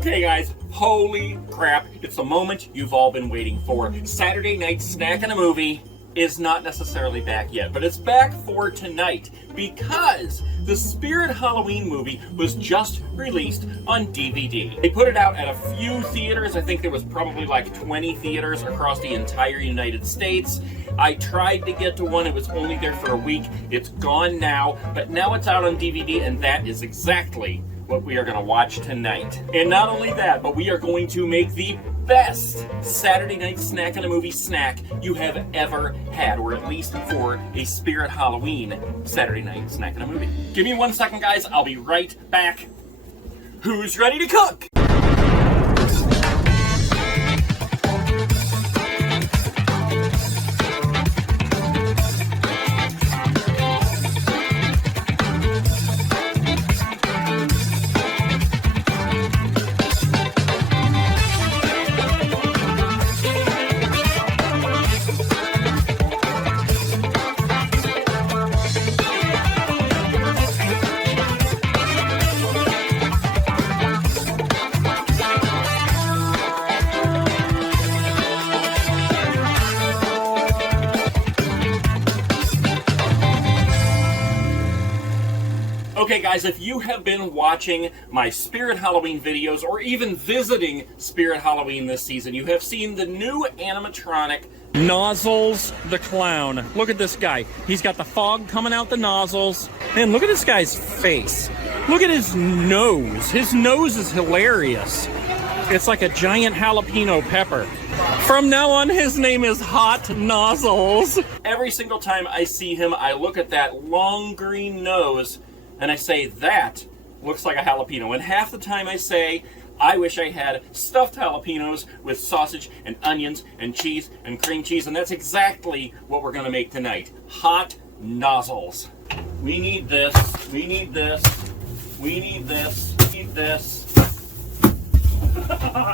Okay guys, holy crap, it's the moment you've all been waiting for. Saturday night snack and a movie is not necessarily back yet, but it's back for tonight because the Spirit Halloween movie was just released on DVD. They put it out at a few theaters. I think there was probably like 20 theaters across the entire United States. I tried to get to one, it was only there for a week. It's gone now, but now it's out on DVD, and that is exactly what we are going to watch tonight. And not only that, but we are going to make the best Saturday night snack and a movie snack you have ever had, or at least for a Spirit Halloween Saturday night snack and a movie. Give me 1 second, guys. I'll be right back. Who's ready to cook? Okay guys, if you have been watching my Spirit Halloween videos or even visiting Spirit Halloween this season, you have seen the new animatronic Nozzles the Clown. Look at this guy. He's got the fog coming out the nozzles. Man, look at this guy's face. Look at his nose. His nose is hilarious. It's like a giant jalapeno pepper. From now on, his name is Hot Nozzles. Every single time I see him, I look at that long green nose and I say, that looks like a jalapeno. And half the time I say, I wish I had stuffed jalapenos with sausage and onions and cheese and cream cheese. And that's exactly what we're gonna make tonight. Hot Nozzles. We need this, we need this, we need this, we need this.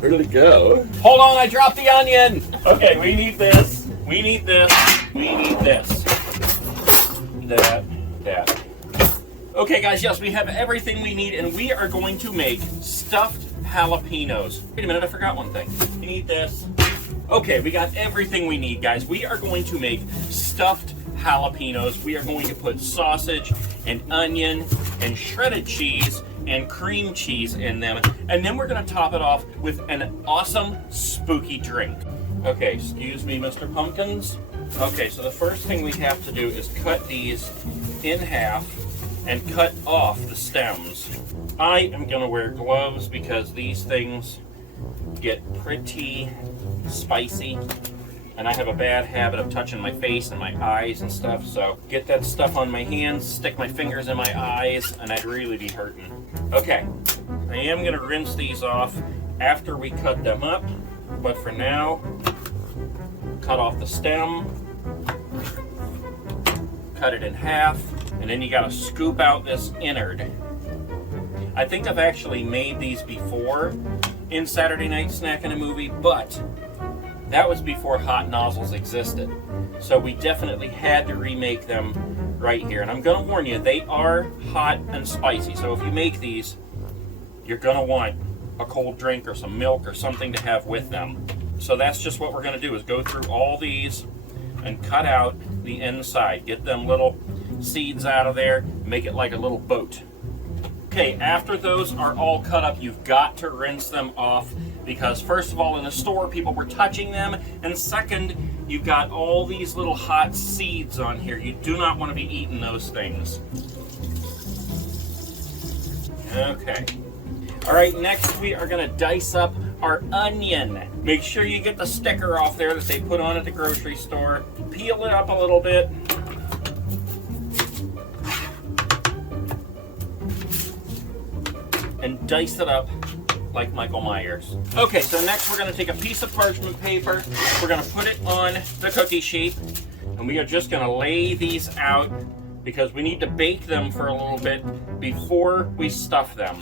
Where did it go? Hold on, I dropped the onion. Okay, we need this, we need this, we need this. That. Okay guys, yes, we have everything we need, and we are going to make stuffed jalapenos. Wait a minute, I forgot one thing. We need this. Okay, we got everything we need, guys. We are going to make stuffed jalapenos. We are going to put sausage and onion and shredded cheese and cream cheese in them, and then we're going to top it off with an awesome spooky drink. Okay, excuse me, Mr. Pumpkins. Okay, so the first thing we have to do is cut these in half and cut off the stems. I am gonna wear gloves because these things get pretty spicy, and I have a bad habit of touching my face and my eyes and stuff, so get that stuff on my hands, stick my fingers in my eyes, and I'd really be hurting. Okay, I am gonna rinse these off after we cut them up, but for now, cut off the stem, cut it in half, and then you gotta scoop out this innard. I think I've actually made these before in Saturday Night Snack and a Movie, but that was before Hot Nozzles existed. So we definitely had to remake them right here. And I'm gonna warn you, they are hot and spicy. So if you make these, you're gonna want a cold drink or some milk or something to have with them. So that's just what we're gonna do, is go through all these and cut out the inside. Get them little seeds out of there, make it like a little boat. Okay, after those are all cut up, you've got to rinse them off, because first of all, in the store, people were touching them, and second, you've got all these little hot seeds on here. You do not want to be eating those things. Okay. All right, next we are gonna dice up our onion. Make sure you get the sticker off there that they put on at the grocery store. Peel it up a little bit. And dice it up like Michael Myers. Okay, so next we're gonna take a piece of parchment paper. We're gonna put it on the cookie sheet, and we are just gonna lay these out because we need to bake them for a little bit before we stuff them.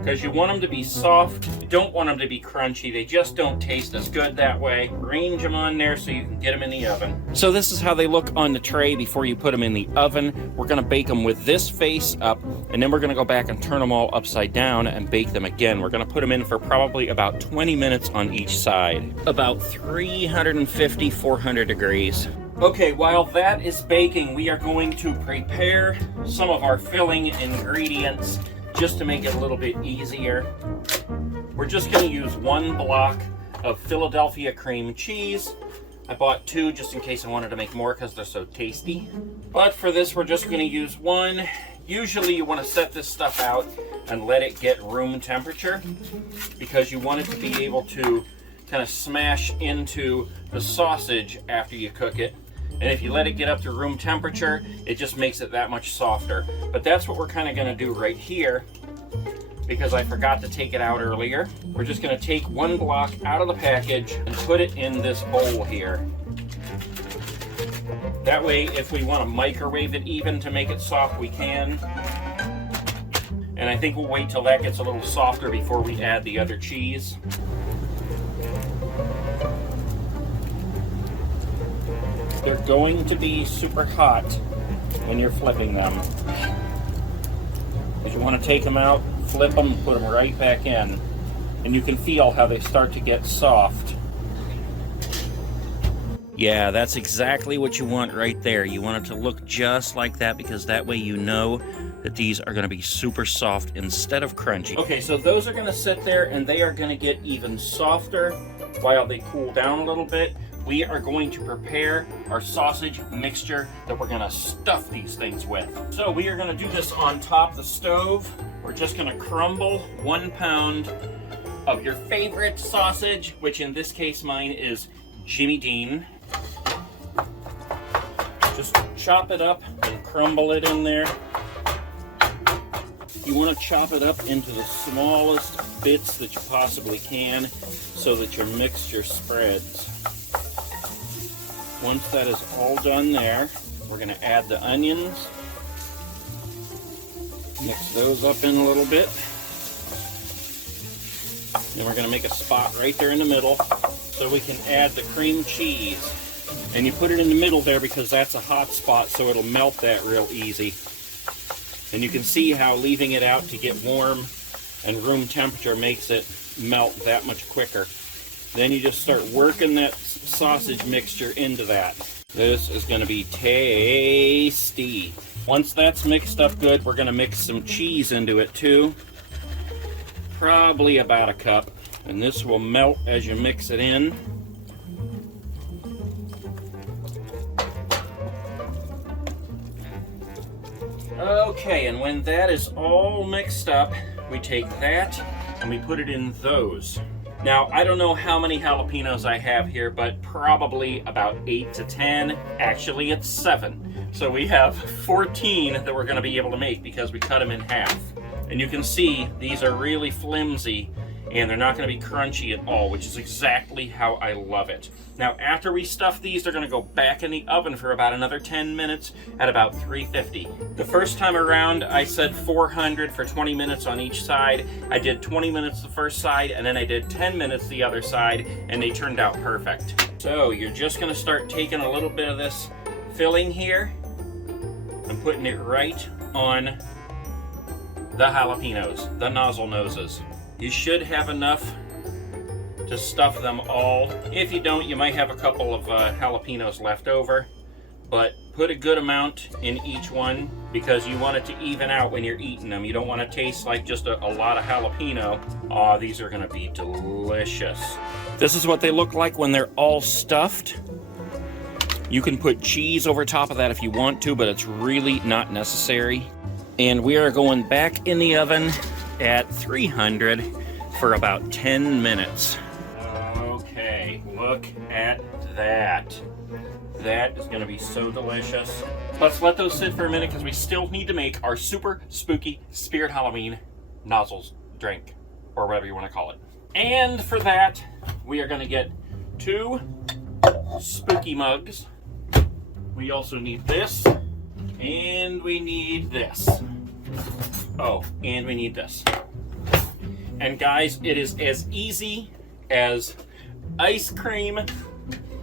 because you want them to be soft. You don't want them to be crunchy. They just don't taste as good that way. Arrange them on there so you can get them in the oven. So this is how they look on the tray before you put them in the oven. We're gonna bake them with this face up, and then we're gonna go back and turn them all upside down and bake them again. We're gonna put them in for probably about 20 minutes on each side. About 350, 400 degrees. Okay, while that is baking, we are going to prepare some of our filling ingredients just to make it a little bit easier. We're just going to use 1 block of Philadelphia cream cheese. I bought 2 just in case I wanted to make more because they're so tasty. But for this, we're just going to use 1. Usually you want to set this stuff out and let it get room temperature because you want it to be able to kind of smash into the sausage after you cook it. And if you let it get up to room temperature, it just makes it that much softer. But that's what we're kind of going to do right here because I forgot to take it out earlier. We're just going to take 1 block out of the package and put it in this bowl here. That way, if we want to microwave it even to make it soft, we can. And I think we'll wait till that gets a little softer before we add the other cheese. They're going to be super hot when you're flipping them. Because you want to take them out, flip them, put them right back in. And you can feel how they start to get soft. Yeah, that's exactly what you want right there. You want it to look just like that because that way you know that these are going to be super soft instead of crunchy. Okay, so those are going to sit there and they are going to get even softer while they cool down a little bit. We are going to prepare our sausage mixture that we're going to stuff these things with. So we are going to do this on top of the stove. We're just going to crumble 1 pound of your favorite sausage, which in this case mine is Jimmy Dean. Just chop it up and crumble it in there. You want to chop it up into the smallest bits that you possibly can so that your mixture spreads. Once that is all done there, we're going to add the onions. Mix those up in a little bit. Then we're going to make a spot right there in the middle so we can add the cream cheese. And you put it in the middle there because that's a hot spot so it'll melt that real easy. And you can see how leaving it out to get warm and room temperature makes it melt that much quicker. Then you just start working that sausage mixture into that. This is going to be tasty. Once that's mixed up good, we're going to mix some cheese into it too. Probably about a cup. And this will melt as you mix it in. Okay, and when that is all mixed up, we take that and we put it in those. Now, I don't know how many jalapenos I have here, but probably about 8 to 10. Actually, it's 7. So we have 14 that we're going to be able to make because we cut them in half. And you can see these are really flimsy and they're not going to be crunchy at all, which is exactly how I love it. Now, after we stuff these, they're going to go back in the oven for about another 10 minutes at about 350. The first time around, I said 400 for 20 minutes on each side. I did 20 minutes the first side, and then I did 10 minutes the other side, and they turned out perfect. So you're just going to start taking a little bit of this filling here and putting it right on the jalapenos, the nozzle noses. You should have enough to stuff them all. If you don't, you might have a couple of jalapenos left over, but put a good amount in each one because you want it to even out when you're eating them. You don't want to taste like just a lot of jalapeno. Oh, these are going to be delicious. This is what they look like when they're all stuffed. You can put cheese over top of that if you want to, but it's really not necessary. And we are going back in the oven at 300 for about 10 minutes. Okay, look at that. That is going to be so delicious. Let's let those sit for a minute because we still need to make our super spooky Spirit Halloween nozzles drink, or whatever you want to call it. And for that, we are going to get 2 spooky mugs. We also need this, and we need this. Oh, and we need this. And guys, it is as easy as ice cream,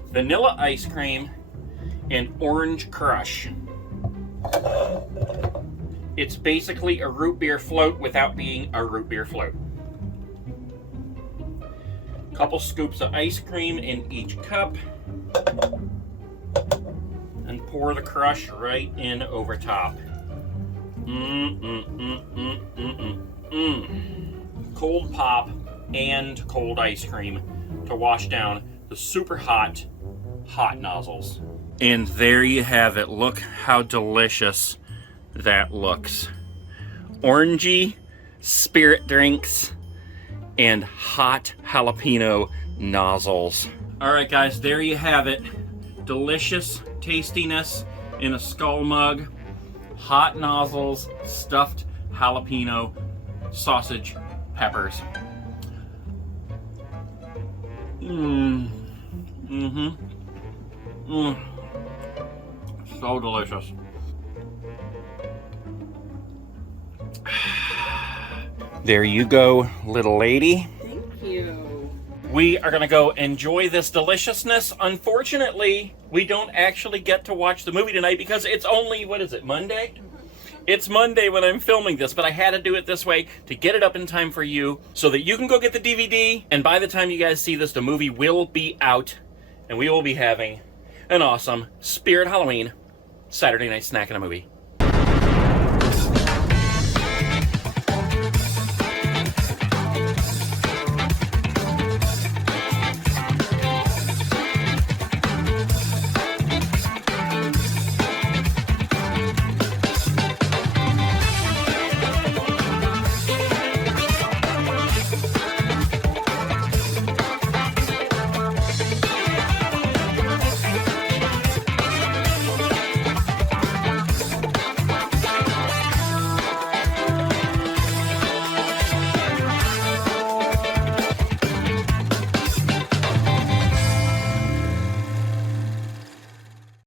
vanilla ice cream, and orange crush. It's basically a root beer float without being a root beer float. Couple scoops of ice cream in each cup. And pour the crush right in over top. Cold pop and cold ice cream to wash down the super hot nozzles. And there you have it. Look how delicious that looks. Orangey spirit drinks and hot jalapeno nozzles. All right, guys, there you have it. Delicious tastiness in a skull mug. Hot nozzles, stuffed jalapeno, sausage, peppers. So delicious. There you go, little lady. Thank you. We are gonna go enjoy this deliciousness. Unfortunately, we don't actually get to watch the movie tonight because it's only, what is it, Monday? It's Monday when I'm filming this, but I had to do it this way to get it up in time for you so that you can go get the DVD, and by the time you guys see this, the movie will be out, and we will be having an awesome Spirit Halloween Saturday night snack and a movie.